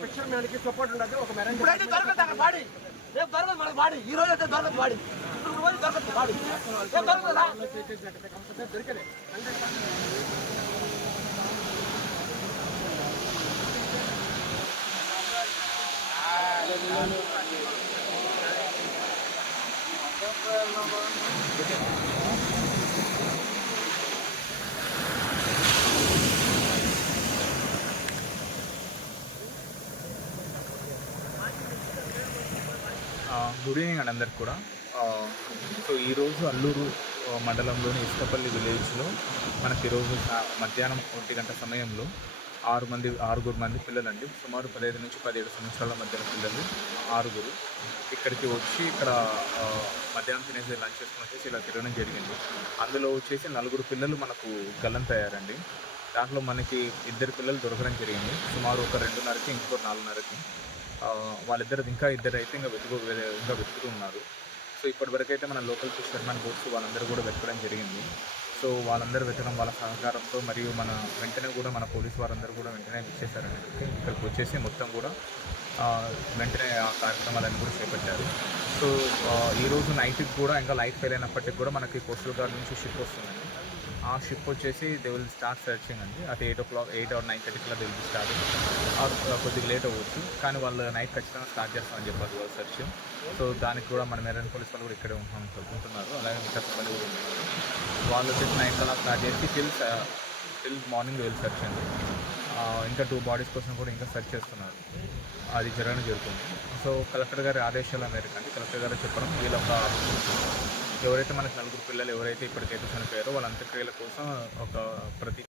Picture మ్యాన్కి support ఉండదు. ఒక body రేపు దొరకదు మనకు, బాడీ ఈ రోజు అయితే దొరకదు, బాడీ రోజు దొరకదు, బాడీ రేపు దొరకదా దొరికలే. గుడ్ ఈవినింగ్ అండి అందరికి కూడా. సో ఈరోజు అల్లూరు మండలంలోని ఇష్టపల్లి విలేజ్లో మనకి ఈరోజు మధ్యాహ్నం 1 గంట సమయంలో ఆరుగురు మంది పిల్లలండి, సుమారు 15 నుంచి 17 సంవత్సరాల మధ్యన పిల్లలు ఆరుగురు ఇక్కడికి వచ్చి ఇక్కడ మధ్యాహ్నం తినేసి లంచ్ చేసుకుని వచ్చేసి ఇలా తిరగడం జరిగింది. అందులో వచ్చేసి 4 పిల్లలు మనకు గల్లంతయ్యారండి. దాంట్లో మనకి 2 పిల్లలు దొరకడం జరిగింది, సుమారు ఒక 2:30కి ఇంకొక 4:30కి. వాళ్ళిద్దరు ఇంకా అయితే ఇంకా వెతుకుతూ ఉన్నారు. సో ఇప్పటివరకు అయితే మన లోకల్ ఫిషర్మెన్ బోట్స్ వాళ్ళందరూ కూడా వెతకడం జరిగింది. సో వాళ్ళందరూ వెతకడం వాళ్ళ సహకారంతో మరియు వెంటనే కూడా మన పోలీసు వారందరూ కూడా వెంటనే ఇచ్చేసారండి. ఇక్కడికి వచ్చేసి మొత్తం కూడా వెంటనే ఆ కార్యక్రమాలన్నీ కూడా చేపట్టారు. సో ఈరోజు నైట్కి కూడా ఇంకా లైట్ ఫెయిల్ అయినప్పటికీ కూడా మనకి కోస్టల్ గార్డ్ నుంచి షిప్ వస్తుందండి. ఆ షిప్ వచ్చేసి దే విల్ స్టార్ట్ సర్చింగ్ అండి. అది 8 or 9:30 దే విల్ స్టార్ట్. కొద్దిగా లేట్ అవ్వచ్చు, కానీ వాళ్ళు నైట్ ఖచ్చితంగా స్టార్ట్ చేస్తామని చెప్పారు వాళ్ళు సెర్చ్. సో దానికి కూడా మన మెరైన్ పోలీస్ వాళ్ళు కూడా ఇక్కడే ఉంటున్నారు, అలాగే ఇంకా సిబ్బంది కూడా ఉన్నారు. వాళ్ళు వచ్చేసి 9 కల్లా స్టార్ట్ చేసి టిల్ మార్నింగ్ విల్ సెర్చ్ అండి. ఇంకా 2 బాడీస్ కోసం కూడా ఇంకా సెర్చ్ చేస్తున్నారు, అది జరుగుతుంది. సో కలెక్టర్ గారి ఆదేశాల మేరకు అంటే కలెక్టర్ గారు చెప్పడం ఎవరైతే మనకు 4 పిల్లలు ఎవరైతే ఇప్పటికైతే చనిపోయారో వాళ్ళ అంత్యక్రియల కోసం ఒక ప్రతి